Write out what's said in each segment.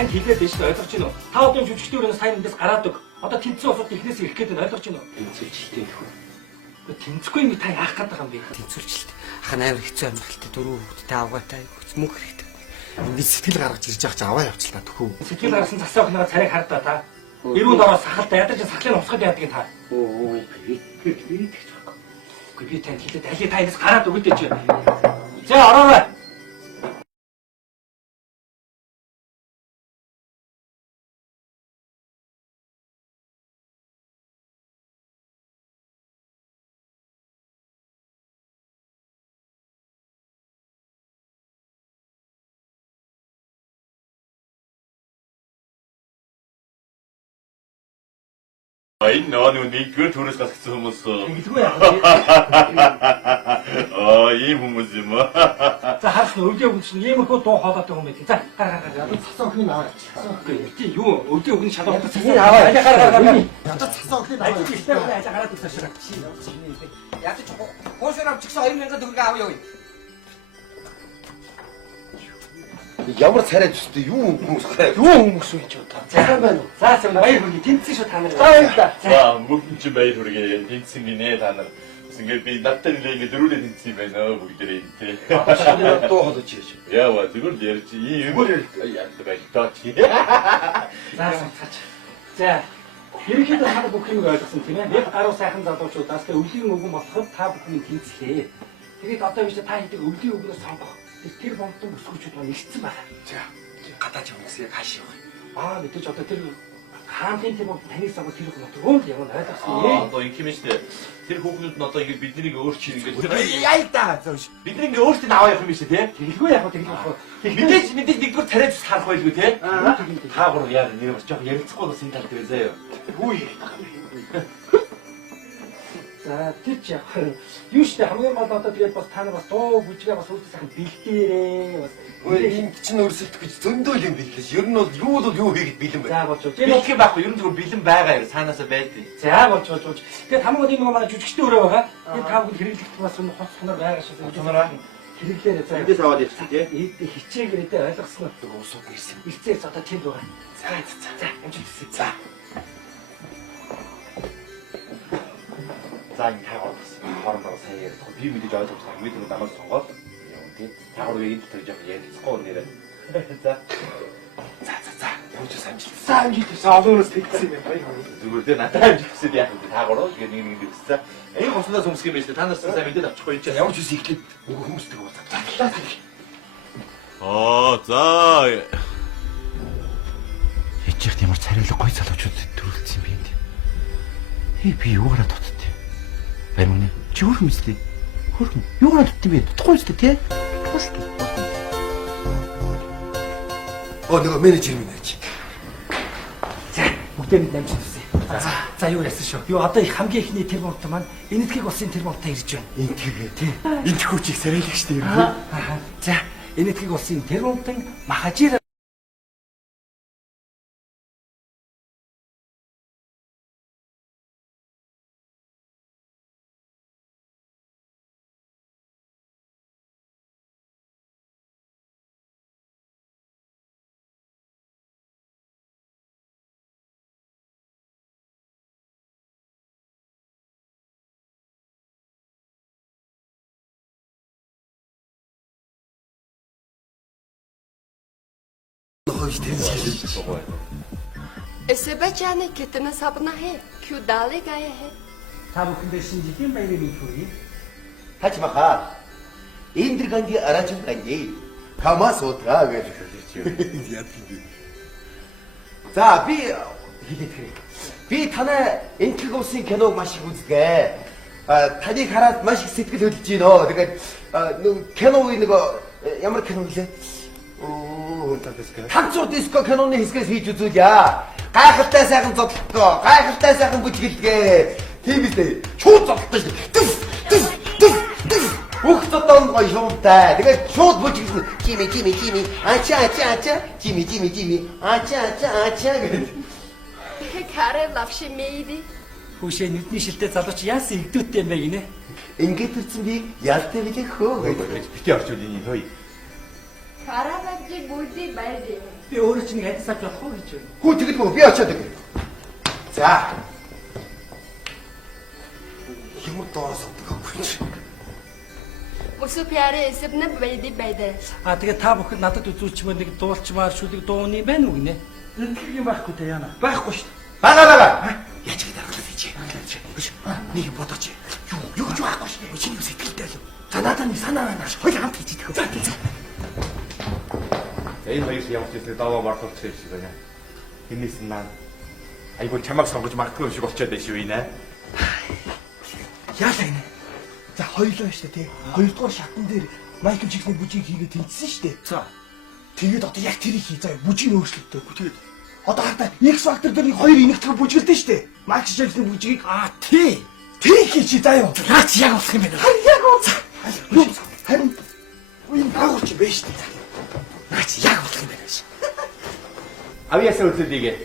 танд хэлээд байж ойлгож байна уу? Та одоо жүжигчдийн өрөөнд сайн эндээс гараад өг. Одоо тэнцсэн усууд ихнээс ирэх гээд байна ойлгож байна уу? Тэнцвэрчлэлтэй нөхөр. Тэнцэхгүй юм та яах гээд байгаа юм бэ? Тэнцвэрчлэлт. Ах нь амар хэцүү амьдралтай дөрөв хүүхэдтэй авгаатай мөнх хэрэгтэй. Энд сэтгэл гаргаж ирж байгаа чи аваа явчлаа төхөө. Сэтгэл гаргасан засаа охиноос царайг хардаа та. Ирүүл ороо сахалтай ядарч сахлын усгад яадаг юм та. Өө Би танд хэлээд алий та энэс гараад өгөөд чи. За ороорой. Энэ нөө нэгдүгээр төрөөс гасгсан хүмүүс. Тэгэлгүй яах вэ? Ийм хүмүүс юм аа. За харсан өвдөө өгөн чинь иймэрхүү дуу хоолойтой хүн байдаг. За гар. цасан охин аваач. Тий юу өвдөө өгөн шалгуулт Цасан аваа. гар. Ядаж цасан охин аваач. Ажил гараад өгсөж. Ядаж хоошоор авчихсан 2000 төгрөг авъя юу? Ямар царай зүстэй юу хүмүүс үеч юу та. За байна уу? За баяр хүргэе. Тэнцсэн шүү та нар. За мөнгөн чи баяр хүргэе. Тэнцсэн гинэ та нар. Ингээд би надтай нэлээд дөрүүлээ тэнцсэн юм байна бүгдээрээ тий. Дуу хоолой чийж. Яава зүгээр л ярьж ийм яа байлтаа чи. За цаач. За ерөнхийдөө та бүх юм ойлгосон тийм ээ. Нэг гаруй сайхан залуучуудаас тэгээ өвлийн өгөн болоход та бүхэн тэнцлээ. Тэгээд одоо биш та хэдэг өвлийн өгнөөс сонгох. Тэр бомтон өсгөчүүд маань ихсэн байна. За гадаач юм гэсэн яг хааш яваа. Мэдээж одоо тэр хаанхын тэр бомт таныг сонгох тэр хүн нутгаар өөнд явна ойлгосон. Одоо ингэм штэ. Тэр хүүхнүүд нь одоо ингээд биднийг өөрчилж ингээд Яй да. бидний ингээд өөртөө аваа явах юм биш тий. Тэгэлгүй яг тэгэл болох. Мэдээж нэгдүгээр тариад харах байлгүй тий. Та гур яа нэр бас жоох ярилцахгүй бас энэ тал дээр заяа. Хүү. За тэр чи яг юу штэ хамгийн гол одоо тэгээд бас та нар бас дуу бүжгээ бас өөрсдөө сайхан бэлдээрээ бас Энд чинь өрсөлдөх гэж зөндөө юм билээс. Ер нь бол юу хийгээд бэлэн за болж байна. Бэлэх юм байхгүй ер нь зүгээр бэлэн байгаа юм цаанаасаа байдгийг. За болж. Тэгээд хамгийн гол энэ манай жүжигчтэй өрөө байгаа. Тэгээд та бүхэн хэрэглэх бас энэ хоц хонор байгаа шээ. Хонороо хэрэглээрээ за. эндээс аваад явчих тий. Хичээгээр дэ ойлгосноо. уусууд ирсэн. Ирцээс одоо тэнд байгаа. За амжилт. За. За энэ таагаар хоорондоо сайн ярьдаг. Би мэдээж ойлгох юм. Мэдээ намайг сонгоод явна тий. Таагаар үеийн дээр жоох ярилцахгүй нэрээ. За. Явж амжилт. За амжилт. Олоороос тэгсэн юм байна. Зүгээр дээ надад амжилт хүсээд яах вэ? Таагаар уу тэгээд нэг өгсөн. Энэ хосноо сүмсгэх юм биш үү? Та нараас сайн мэдээд авчихгүй юм чи. Ямар ч үс ихлээд нөгөө хүмүүстэй уулзах. За. Ячигт ямар царайлаг гой залуучууд төрүүлсэн юм бэ энэ. Би юугаараа тоттой. Баримганы чи хөрх мэтлээ. Хөрх. Юугаараа тоттой юм бэ? Тутахгүй үстэй тий. Тустай. Нөгөө менежер минь аач. За бүгдээ нэг амжилт хүсье. За юу яасан шүү. Юу одоо их хамгийн ихний тэр бомт маань энэтхэг улсын тэр бомтоо ирж байна. Энтхэг тий. Энтхүүчийг сарайлаг штэ юм. За энэтхэг улсын тэр бомтон махажир इससे बचाने कितना सपना है क्यों डाले गए हैं та бүхэндээ шинжилгээ баярыг хүргэе. Хачмаха. Индэрганди арачин канди. Камас утгаа гэж хэлж байна. За би хэлээд хэрэг. Би танай энтхэг улсын киног маш их үздэг. Таныг хараад маш их сэтгэл хөдлөж байна. Тэгээд киноны ямар кино гэлээ? Танцуу диско киноны хэсгээс хийж үзүүлье. Гайхалтай сайхан зодлоо, гайхалтай сайхан бүжгэлгээ. Тийм үү? Шууд зодлоо шүү. Бүх зодон гоё шуудтай. Тэгээд шууд бүжгэлнэ. Жими. Ача. Жими. Ача гэдэг. Карэ лавши мейди Хүүшээ нүдний шилтэй залууч яасан игдүүттэй юм бэ гинэ? Ингээд ирсэн би ялтай билээ хөө гэж бити орчуулын хөөе. караваджи буди байди Би өөрөө чинь нэг адис авч болохгүй гэж байна. Хүү тэгдэггүй би очиад өгье. За. Ямар доороос өгдөг вэ? Мөсө пиарэ эсэбнэ бэйди бэйдэ. Тэгээ та бүхэн надад үзүүлчмээр нэг дуулчмаар шүлэг дууны байна уу гинэ? Нэг юм байхгүй те яана. Байхгүй шүү дээ. Бага. Яаж ингэ даргалаа хийж. Нэг юм бодооч. Юу байхгүй шүү. Чиний сэтгэлтэй л. За надад нэг санаа байна. Хоёул хамт хийж идэх. За. Энэ хоёр явж ирсэн даваа мартуулчих юм шиг байна. Хинээс наа. Айгуу чамайг сонгож магадгүй юм шиг болчиход байна шүү инэ. Яалаа гинэ. За хоёулаа шүү дээ тий. Хоёрдугаар шатн дээр Майкл Джексоны бүжиг хийгээд тэнцсэн шүү дээ. За. Тэгээд одоо яг тэрийг хий заа бүжиг өөрчлөлтөө. Тэгээд одоо хардаа X Factor дээр нэг хоёр инэгтгэр бүжгэлдэн шүү дээ. Майкл Джексоны бүжигийг тий. Тэрийг хий заа юу. Наач яг болох юм байна. Яг уу. Харин үн байгууч байж шүү дээ. Наач яг болох юм байна ш. Авьяасаа үзүүлээгээ.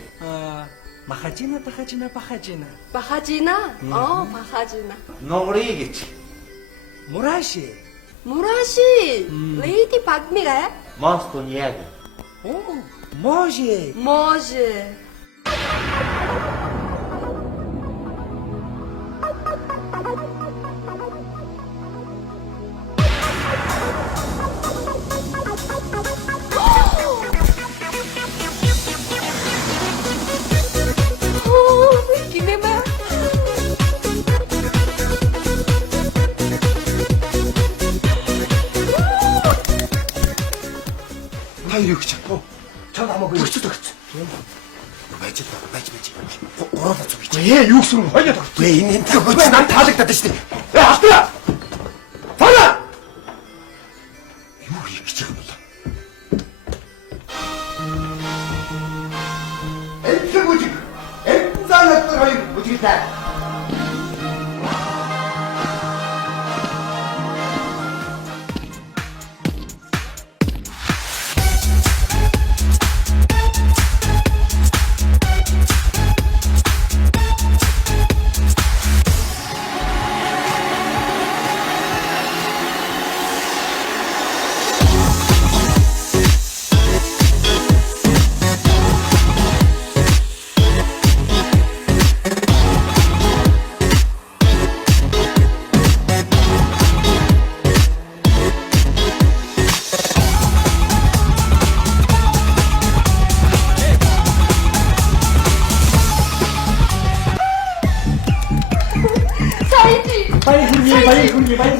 Махажина, бахажина. Бахажина? Бахажина. Ногрыг ич. Мураши. Мураши. Леди Багмига? Мостон яг. Може. Може. Кинема. Хоёр юу гэж чадав. Чад хамаагүй. Өчөд өгч. Байж. Гурав цуг гэж. Юу гэсэн юм хоёул өгч. Энэ хөч нам таалагдаад шүү дээ. Автра. Фана. Юу хийж байгаа юм бэ? Эцэг бүжиг. Эцэг хоёр бүжигтэй.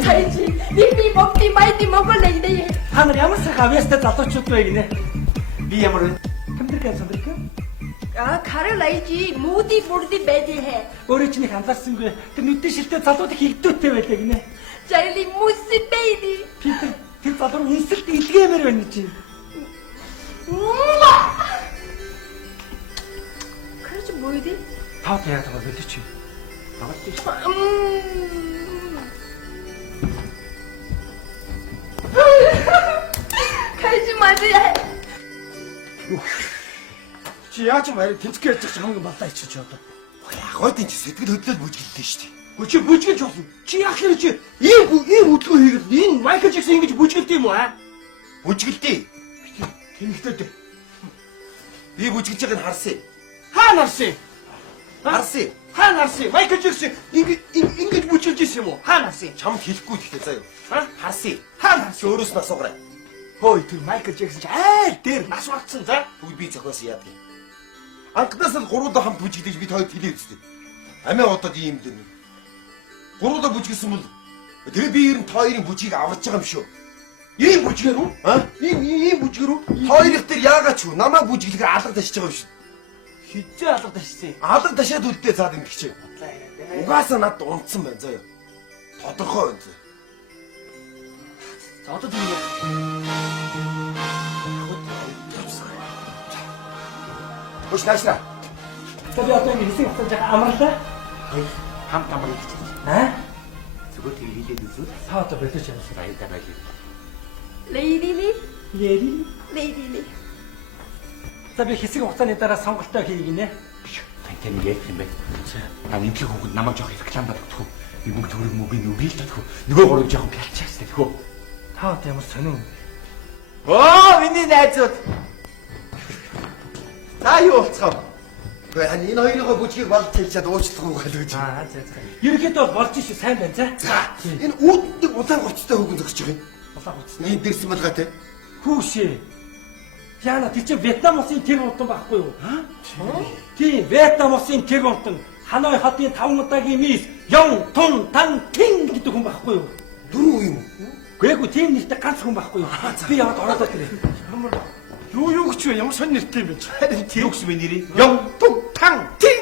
Сайжи. Би богти майти моголэйдэ. Та нар ямар сах авьяастай залуучууд вэ гинэ? Би ямар вэ? Хамдраг сандраг. Каралайжи муди бурди бэдэ хэ. Өөрөө чинь их анзаарсангүй. Тэр нүдэн шилтэй залуудыг хилдүүтэй байлаа гинэ. Жайли муси бэйди. Тэр залуу инсэлт илгээмээр байна чи. Кэрч бүйди. Таа яа таа бэлээ чи. Кайж мадэ. Чи яаж юм харин тэнцэх яаж ч хамгийн балаа ичиж одоо. Гойд энэ сэтгэл хөдлөл бүжгэлтэй шүү дээ. Гү чи бүжгэлж болно. Чи яах юм чи ийм хөдөлгөөн хийгээд энэ Майкл Джексон ингэж бүжгэлт юм уу аа? Бүжгэлтэй. Тэнхтэй. Би бүжгэлж байгааг нь харсан. Хаа нарсан? Харсан. Хаа нарсан? Майкл Джексон ингэж бүжгэлж ирсэн юм уу? Хаа нарсан? Чамд хэлэхгүй гэхдээ заа юу. Харсан. Хаа нарсан? Чи өөрөөс нь асуугаарай. Хөөе тэр Майкл Джексон чи айл дээр нас багцсан за. Бүгд би зохиосон яадаг юм. Анхнаас л гурвуулаа хамт бүжгэлж бид хоёр хэлээ үстэй. Амиа удаад ийм дэр. Гурвуулаа бүжгэлсэн бол тэгээ би ер нь хоёрын бүжгийг аварч байгаа юм шүү. Ийм бүжгээр үү? Ийм бүжгээр үү? Хоёрын дээр яагаад ч юу намаа бүжгэлгээр алга ташиж байгаа юм шүү. Хизээ алга ташсан. Алга ташаад үлдээ цаад юм гिच. Угаасаа над унтсан байна заа юу. Тодорхой байна заа. За одоо тийм яа. Хөш наашна. Би одоо ингэ хэсэг хатаж байгаа амарлаа. Хамт амар гэж. Зүгээр тийм хийлээд үзвэл Та одоо бэлдэж явсан. баяртай байлаа. Лейдили. Лэри. За би хэсэг хугацааны дараа сонголтоо хийгийнэ. Тантай нэг яах юм бэ? Аа энэхүү хүүхэд намайг жоох реклам татдаг. Би бүгд төрөг мөгийг нүгэл татдаг. Нөгөө гурав жоохон пялчаастай тэхүү. Та одоо ямар сонин. Оо миний найзууд. За юу болцгоо. Гэхдээ хань энэ хоёроо бүжгийг болж хэлчихэд уучлах уу гэж. За. Ерөнхийдөө бол болж шүү сайн байна за. За энэ үүддэг улаан гоцтой хүүхэн зогсож байгаа юм. Улаан гоц. Ийм дэрсэн малгай те. Хүүшээ. Яна тий чи Вьетнам улсын тэр унтан байхгүй юу? Тий Вьетнам улсын тэр унтан Ханой хотын 5 удаагийн мис Ён Тун Тан Тин гэдэг хүн байхгүй юу? Дөрөв юм уу? Гээгүй тийм нэртэй ганц хүн байхгүй юу? Би яваад ороод ирээ. Юу гэж вэ? Ямар сонь нэртэй юм бэ? Харин тийм үгс минь нэрээ. Юм тун тан тин.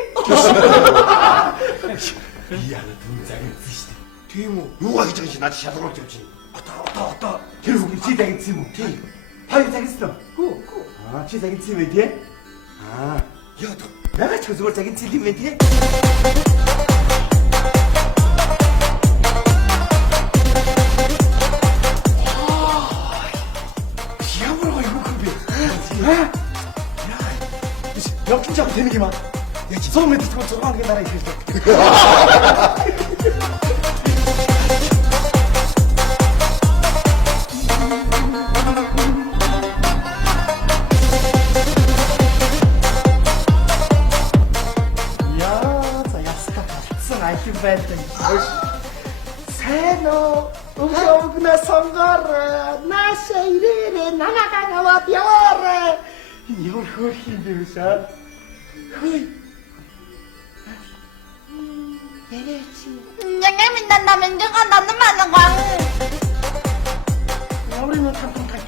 Яна түн загнасан шүү дээ. Тийм үү? Юугаа гэж байгаа юм чи надад шалгуулж явж байна. Одоо тэр хүүхэн чи загнасан юм уу? Тийм. Хоёр загнасан уу? Гүү. Чи загнасан юм бэ тий? Яа то. Наач зүгээр загнасан юм бэ тий? Ямар гоё хүүхэн бэ? Явж байгаа тэнэг юм аа. Я чи 100 метр зүгээр 6 хоногийн дараа ирэх хэрэгтэй. Айлын байлдан. Сайн уу? Өгнө сонгоор нааша ирээрээ намаагаа аваад яваарай. Энэ ямар хөөх юм бэ шаа? Хөөе. Jangan minta namin juga nanti mana kang. Ямар юм хамтан гад.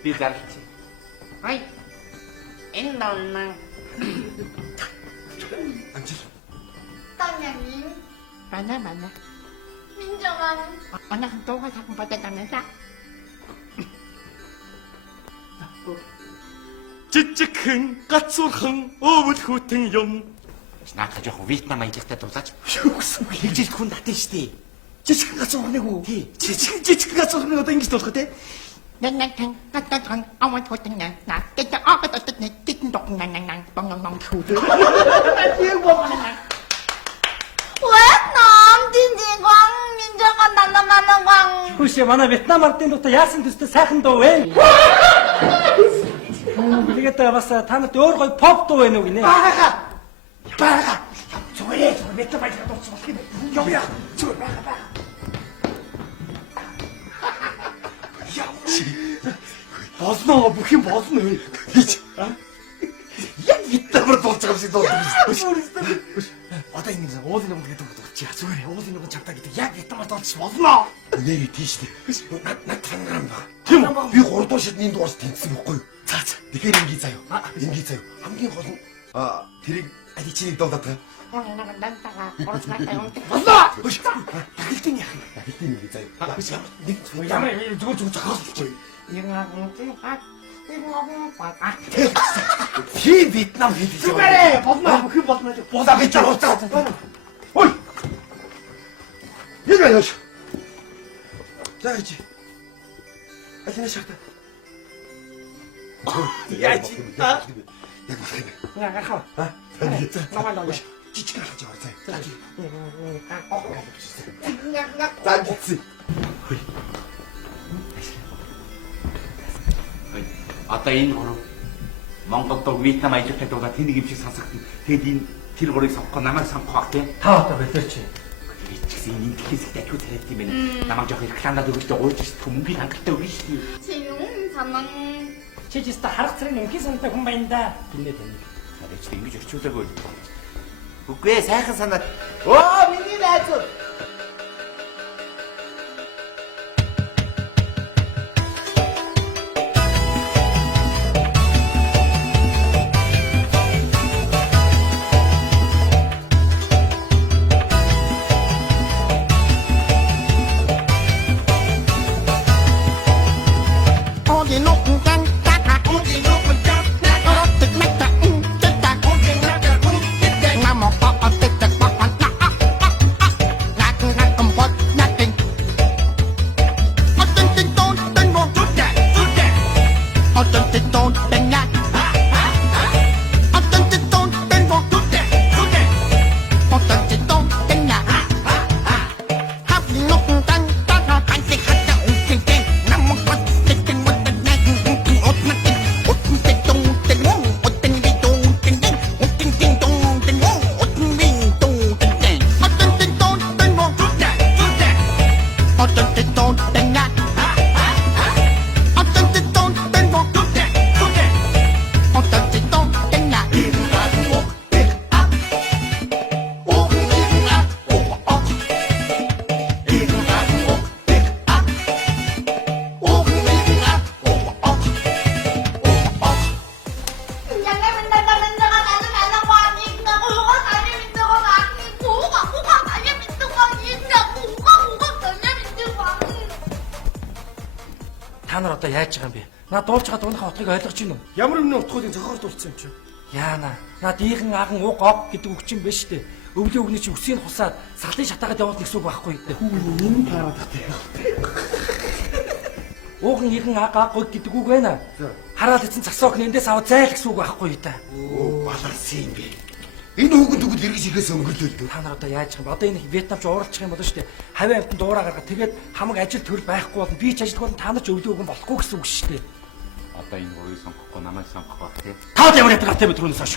Би зарлж. Ay, энэ нonna. Амжил. Танyamin. Mana. Minjangan. Anak itu kan aku pada tanah. Жижигхэн, гацуурхан, өвөл хүтэн юм. Наадах жоохон Вьетнам аялалтай дуулаач. Юу гэсэн үг? Хилжил хүн татсан шүү дээ. Жижиг гацуурхныг үү? Тий. Жижиг гацуурхныг одоо ингэж болох те? Nang awan ko tingnan na kita apat at titin dok nang pangang khud. Vietnam динжигон минжахан нанаманаган. Хүүшээ манай Вьетнам ардын дутаа яасан төстэй сайхан дуу вэ? Тэгээд бас та нарт өөр гоё pop дуу байна уу гинэ? Бага. Зүгээр Вьетнам аялал дуусах болох юм. Явъя. Зүгээр бага. Болно бүх юм болно. Хич. Яг Вьетнамд болж байгаа юм шиг дуулдаг. Одоо ингэ уулын юм гэдэг үг чи зүгээр уулын юм чамтаа гэдэг яг Вьетнамд болж болно. Нэр тийш дээ. Над тангарам ба. Тийм үү? Би 3 дугаар шидний дугаарс тэнцсэн байхгүй юу? За. Тэгэхээр ингэ заяа. Ингэ заяа. Хамгийн гол нь тэрийг аль чинийг дуулаад байгаа. Болно. Дахилтын яах юм? Дахилтын ингэ заяа. Нэг ямар зүгээр зохиолч. Чи Вьетнам хэлж байгаа. Зүгээрээ болно. Бүх юм болно. Болоо гэж байгаа. Ой. Яг яаш. За чи. Алина шахта. Яач. Яг болох юм. Яа хаа. Намаа жижиг гаргаж яваа. За гитси. Одоо энэ гурав Монголд Вьетнам аялалтай дуулаад тэнийг юм шиг сонсогдсон. Тэгэд энэ тэр гурыг сонгох намайг сонгох бах тийм. Та одоо бэлэрч. Ичгсэн энэ дэлхийс их дахиуд тариад юм байна. Намайг жоох рекламад өгөлтөө ууж шít хүмүүний хангалттай өгнө шүү дээ. Чиюн саман. Чи ч яста харах цэрэг өнхий сантай хүн байна да. Гинэ тань. Хараач ингэж орчуулаагүй. Үгүй ээ сайхан санаад. Оо миний найзууд. Та нар одоо яаж байгаа юм бэ? Наа дуулж байгаа дууныхаа утгыг ойлгож байна уу? Ямар нэгэн утгуудын цохоор дурдсан юм чи. Яана. Наад ийхэн аган уг ог гэдэг үг чинь биш үү? Өвлийн үгний чи үсгийг хусаад салын шатаагаад яваад нэгс үг байхгүй дээ. Энэ таараад тахтай. Ууган ийхэн аг гэдэг үг байна. Хараад эцэн засоог нэндээс аваад зайл гэсэн үг байхгүй да. Оо баларсан юм бэ. Энэ хүүгэнд үгэл эргэж ирэхээс өнгөрлөө л. Та нар одоо яаж байгаа юм? Одоо энэ Вьетнамч ууралчих юм болно шүү дээ. Хавийн амтнд дуураа гаргаад тэгээд хамаг ажил төр байхгүй болно. Би ч ажилтгүй та нар ч өвлийн үгэн болохгүй гэсэн үг шүү дээ. Одоо энэ гурыг сонгохгүй намайг сонгох байх тий. Таад ямар ятгатай бэ түрүүнээс хойш.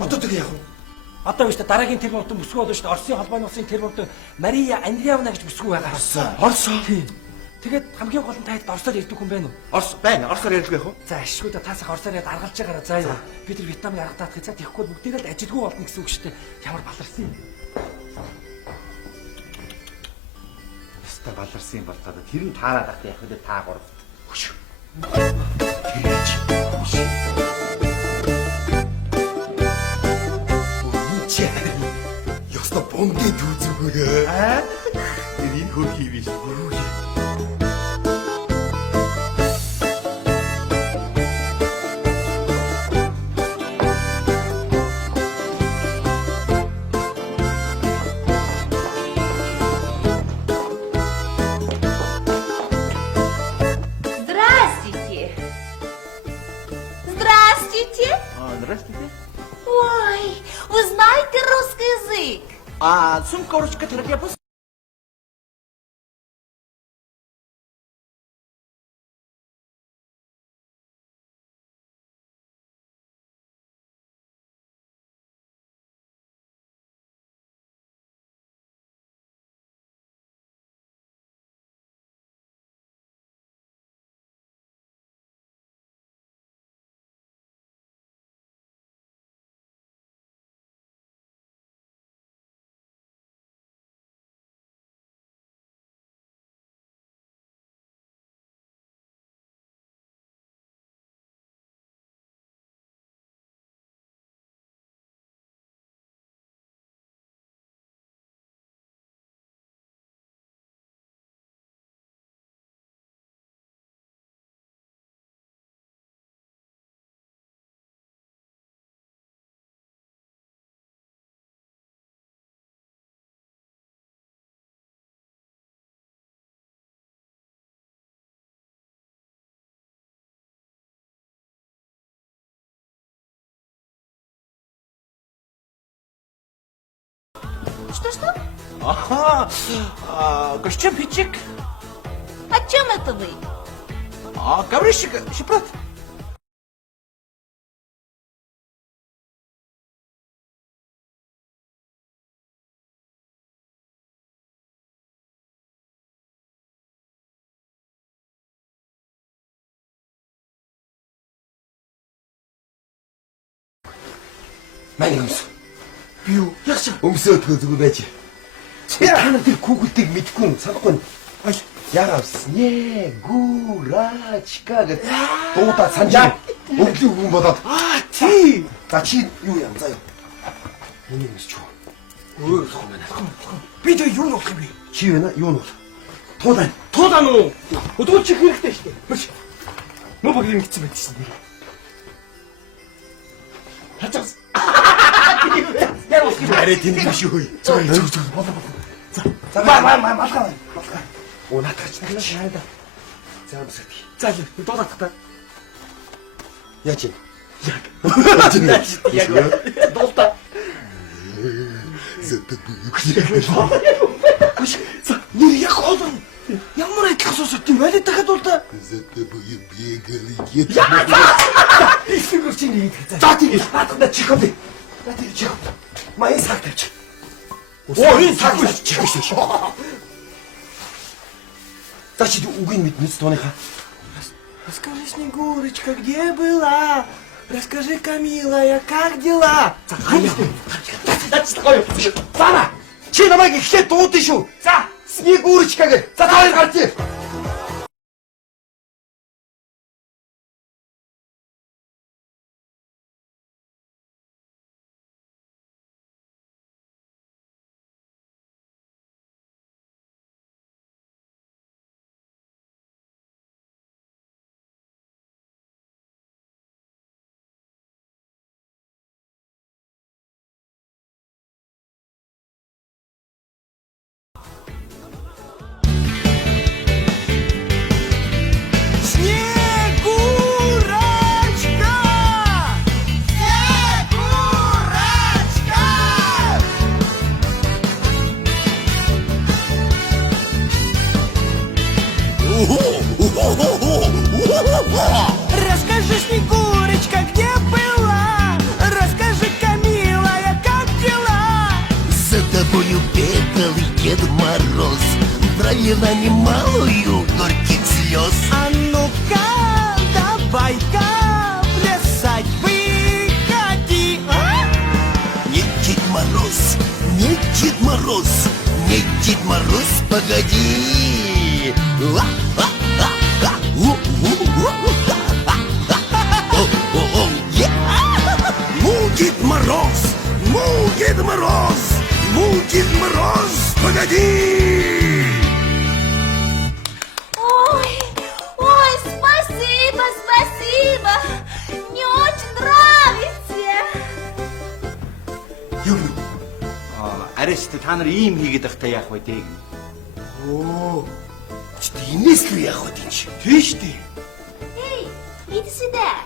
Одоо тэг яах вэ? Одоо биш дараагийн тэрмометр бүсгүй болно шүү дээ. Оросын холбооны улсын термометр Мария Андреевна гэж бүсгүй байгаа. Орсоо. Тийм. Тэгээд хамгийн гол нь таад орсоор ярьдаг хүн байна уу? Орс байна. Орсоор ярьж яах вэ? За ашгүй да таасах орсоор яриад аргалж байгаараа заа юу. Бид нар Вьетнамын арга таах гэж тэгэхгүй бүгдийг л ажилгүй болно гэсэн үг шүү дээ. Ямар баларсан юм. Яста баларсан юм бол гадаа тэр нь таараад ахтай яах вэ та гуравт. Хөш. Тэрч. Үгүй. Яста бомбд үзүүгээ. Тэр энэ хөрхий биш. Здравствуйте. Здравствуйте. Здравствуйте. Ой, вы знаете русский язык? Сумка ручка терапия. Что? Костюм пичик. О чем это вы? Коврищик, щеплот. Маньямс. Би юу? Яах өмсөөд зүгээр байж. Та нар тэр хүүхэлтийг мэдгүй санахгүй. Яагаад снегурачка гэж дуудаа санаж өвлийн хүн болоод тий. За чи юу яам заяа. Үний юмс ч юу. Өөр сох байна. Би тэр юу нөх юм бэ? Чи вэ? Юу нөх? Туудан. Туудан уу? Өдөөчих хэрэгтэй шүү дээ. Мөч. Мөн баг юм гिचсэн байт шин. Хацаас. Яа усгий арай тэнд биш үү? За болоо. За малхаа. Унаатгач нараа хайда. За амсгий. За л дуулах та. Яач юм? Яг. Дуулта. Зэт за нэр яг олон. Ямар их асуусах юм бэ? Дахиад дуулта. Зэт бегали гет. Ихэнх чинь ийд. За тийм. Хатна чихээ. За тийм чих. Маяг саг тавьчих. Оо энэ саг биш чих. За чи үгийн мэднэс тооныхаа. Расскажи, Снегурочка, где была? Расскажи, Камилая, как дела? За хаяа. Зара. Чи намайг ихлээр дуудсан шүү. За Снегурочка гэ. За та хоёр гарч. пролила немалую горьких слез. А ну-ка, давай-ка, плясать выходи, а? Не Дед Мороз, не Дед Мороз, не Дед Мороз, погоди. Ну, Дед Мороз, ну, Дед Мороз, ну, Дед Мороз, погоди. Ой, ой, спасибо, спасибо. Мне очень нравится. Юу Арест та нар ийм хийгээд байх та яах вэ дээ? оо, чи инээс л яах вэ чи? Тийш дээ. Эй, иди сюда.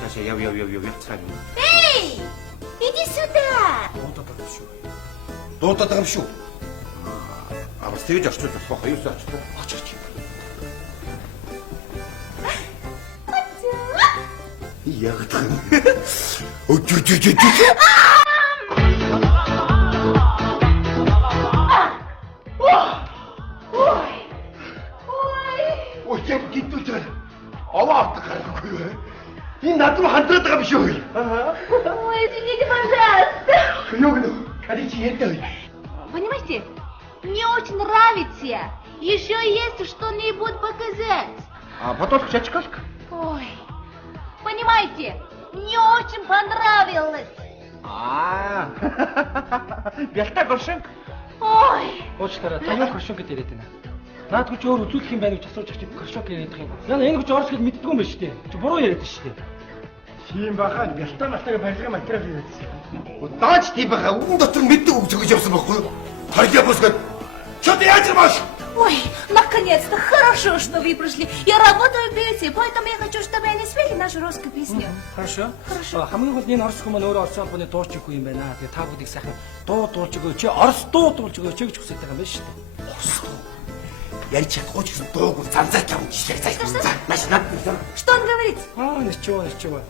Таашаа яв яцгаана. Эй, иди сюда. Дуудаад байгаа юм шүү. А бас тэгж орчуул болох байх. Юус орчуул. Очооч. Пойдем. Яг тань. Өчөчөчөч. Ой, яг гитүүтэй. Аваад гарахгүй юу? Энэ над руу хандраад байгаа юм шүү. Ой, извините, пожалуйста. Юу гэнэ? Каричи ярьдаг. Понимаете, мне очень нравится. Еще есть что-нибудь показать. А подолк чачкалк. Ой, понимаете, мне очень понравилось. Бялтаа горшинг. Ой, Уучлаарай, таны горшинг гэдэг яриад байна. Наад хүч өөр үзүүлэх юм байна гэж асууж ачиж горшинг яриад байгаа юм. Яна энэ хүч орос гэж мэддгүй юм байна шүү дээ. Чи буруу яриад байна шүү дээ. Тийм бахаа бялтаа малтайг барилгын материал яриад. Даач тийм байгаа. Үн дотор мэддэг үг зөгөж явсан байхгүй юу? Харьяа босгод. Что ты яжмаш? ой, наконец-то, хорошо, что вы пришли. Я работаю в биоте, поэтому я хочу, чтобы они спели нашу русскую песню. Хорошо. Хамгийн гол энэ орос хүмүүс өөрөө орос албаны дуурчиггүй юм байна. Тэгээ та бүдийг сайхан дуу дуулж өгөөч. Чи орос дуу дуулж өгөөч гэж хүсэж байгаа юм байна шүү дээ. Орос дуу. Ярьж чадахгүй ч гэсэн дууг занзаач авч ишээ цааш. Маш над. Что он говорит? Ничего.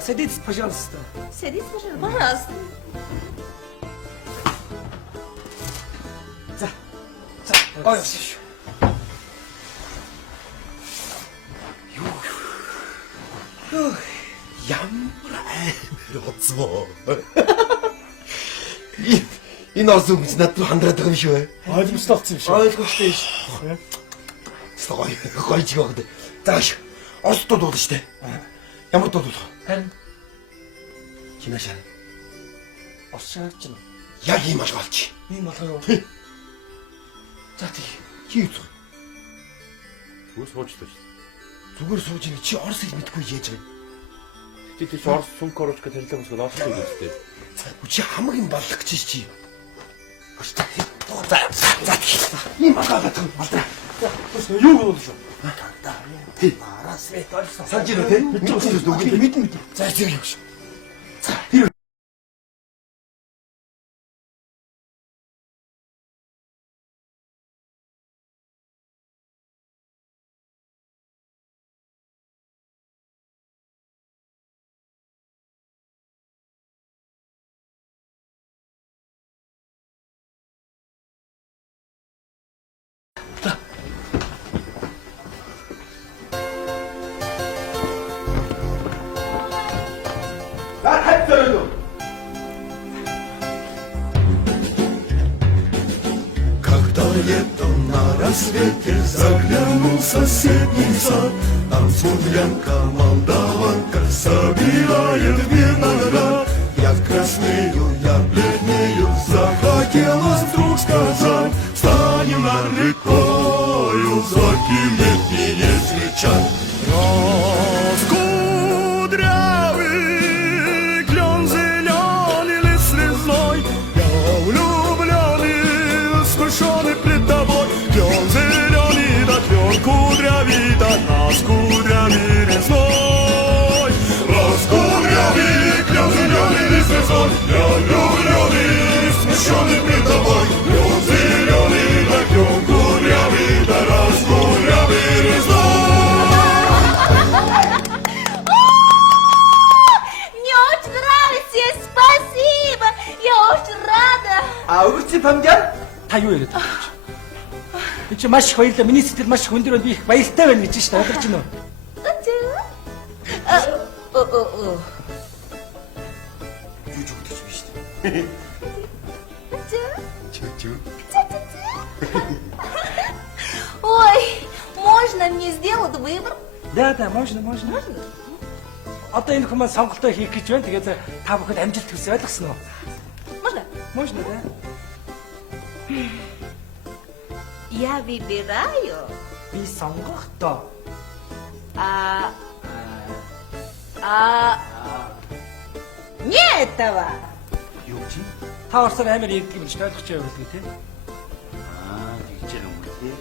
Садитесь, пожалуйста. Садитесь, пожалуйста. Ой, все. Ямар роцоо. Энэ орсон хүмүүс над руу хандраад байгаа юм шүү. Ойлгомжтой болсон юм шиг. Ойлгомжтой шүү. Гойж яваад. Зааш. Орос дуу дуулна штэ. Ямар дуу дуулах? Харин Чинашаа. орос шаагч нь. Яг ийм маш болчих. Ийм болохоор За тий. Чи юу? Түр суучдаг шүү. Зүгээр сууж ин чи орос хэл мэдгүй яаж байгаа. Чи тийш орс сүнк оруулж гэж хэлдэг юм шиг олсон юм үстэй. Чи хамаг юм баллах гэж чи. За. Ийм агаад байгаа юм. юу болов шүү. Санаж ирээ тий? Мэдэн. За зэрэг юм шиг. Когда летом на рассвете заглянул в соседний сад, там смуглянка молдаванка собирает виноград. Я краснею, я бледнею, захотелось вдруг сказать: встанем над рекою, зорьки летние свечат. Раскудрявый клен зеленый лист резной, я влюбленный, смущенный пред тобой. Клен зеленый, да клен кудрявый, да нас кудрявый резной. Раскудрявый клен зеленый лист резной, я влюбленный, смущенный пред тобой. Клен зеленый, да клен кудрявый, да нас кудрявый резной. Мне очень нравится, спасибо. Я очень рада. А үрчи памжаар та Та юу яриад байгаа юм? Би чи маш их баярлалаа. Миний сэтгэл маш хөндөр байна. Би их баяртай байна гэж байна. Ойлгож байна уу? Жүжигдэж биш үү? Чу-чу. Ой, можно мне сделать выбор? Да, можно. Одоо энэ хүмүүс сонголтоо хийх гэж байна. Тэгээд та бүхэд амжилт хүсье. Ойлгосноо? Можно? Да. Я выбираю. Би сонгохдоо Не этого. юу чи? Та орсоор амар ярьдаг юм шиг ойлгож байгаа үү те? Тэгж юм уу тий.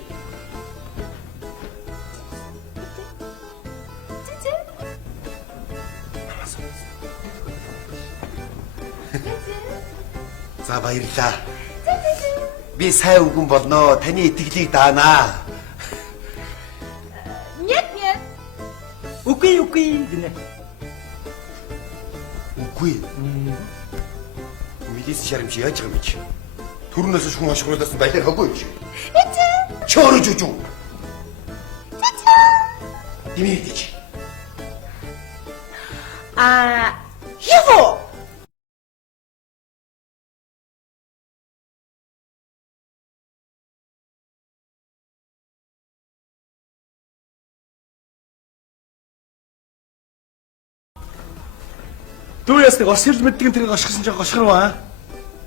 За баярлаа. Би сайн үгэн болно. Таны итгэлийг даанаа. Нет. Үгүй гинэ. Үгүй. Милис шарамч яаж байгаа юм чи? Төрнөөс шүн хашгруулсан байлаар хоггүй чи. Чөөрө жүжүү. Димитич. Его. Du jetzt den Rosshild mit dem Rosshild Rosshild,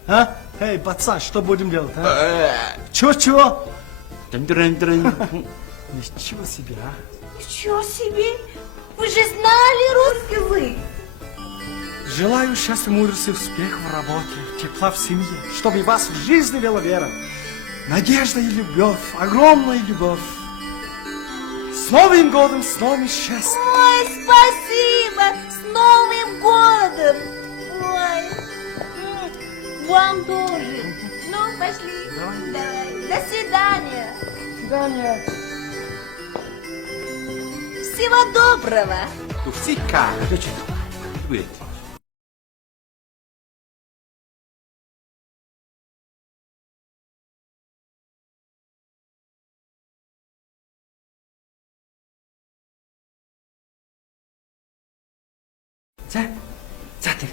а? Эй, пацан, что будем делать, а? Чего? Ничего себе, а? Ничего себе. Вы же знали русский язык. Желаю счастья, мудрости, успеха в работе, тепла в семье, чтобы вас в жизни вела вера, надежда и любовь, огромная любовь. С Новым годом, с новым счастьем! Ой, спасибо! С Новым годом! Ой! Вам тоже! Ну, пошли! Давай! До свидания! До свидания! Всего доброго! Тусика. За тэр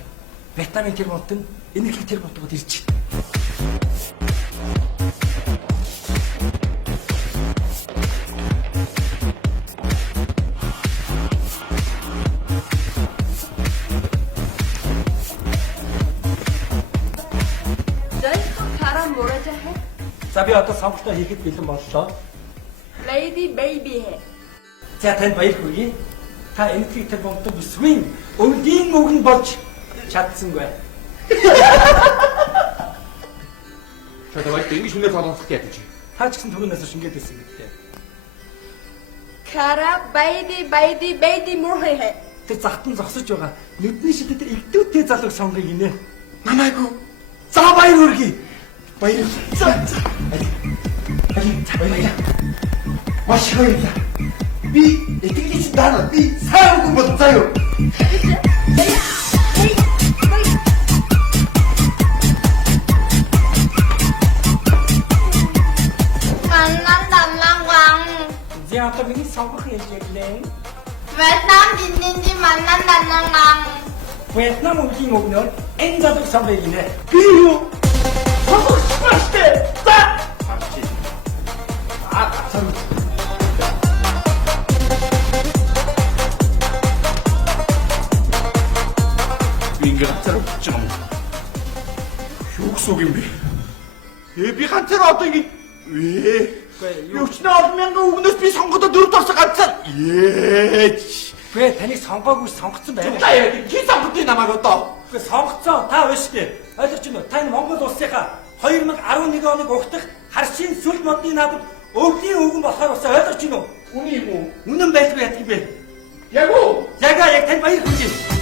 витамин тэр болтон энерги тэр болтгод ирж байна. Карам муража है За би одоо сонголтоо хийхэд бэлэн боллоо. lady baby है За танд баяр хүргэе. Та энерги тэр болтон бүсгүй өвлийн үг нь болж чадсангүй. Давай ингэж үнээр сонсох гэдэг чи. Та ч гэсэн түрүүнээс шингээд байсан гэдэг. кара baby муража है Тэр захтан зогсож байгаа нүдний шидэд тэр элдвүүтэй залууг сонгоё гинэ. Намайгүй. За баяр хүргэе. Баяр. Баяр. Маш баярлаа. Би итгэлээс даана. Би сайн үгэн бол заяа. За одоо миний сонгох юм яглээ. Вьетнам динди маннананан. Вьетнам үгийн өгнөр энэ залууг сонгоё гинэ. Би юу? Сонгох баштай. За. Ингээ ганцаар өгч байгаа юм. Юу гэсэн үг юм бэ? Би ганцаар одоо ингэ Юучнаа 1000 үгнээс би сонгодоо 4 тосоо ганцаар. Гэ таныг сонгоогүй сонгоцсон байна. Та яа чи сонгодын намайг одоо. Гэ сонгоцсон та биш дээ. Ойлгож байна уу? Та энэ Монгол улсынхаа 2011 оныг угтах харшийн сүл модны наадад өвлийн үгэн болохоор бас ойлгож байна уу? Үний юм уу? Үнэн байлгүй яддаг бэ? Яг уу? Яг тань баяр хүргэе.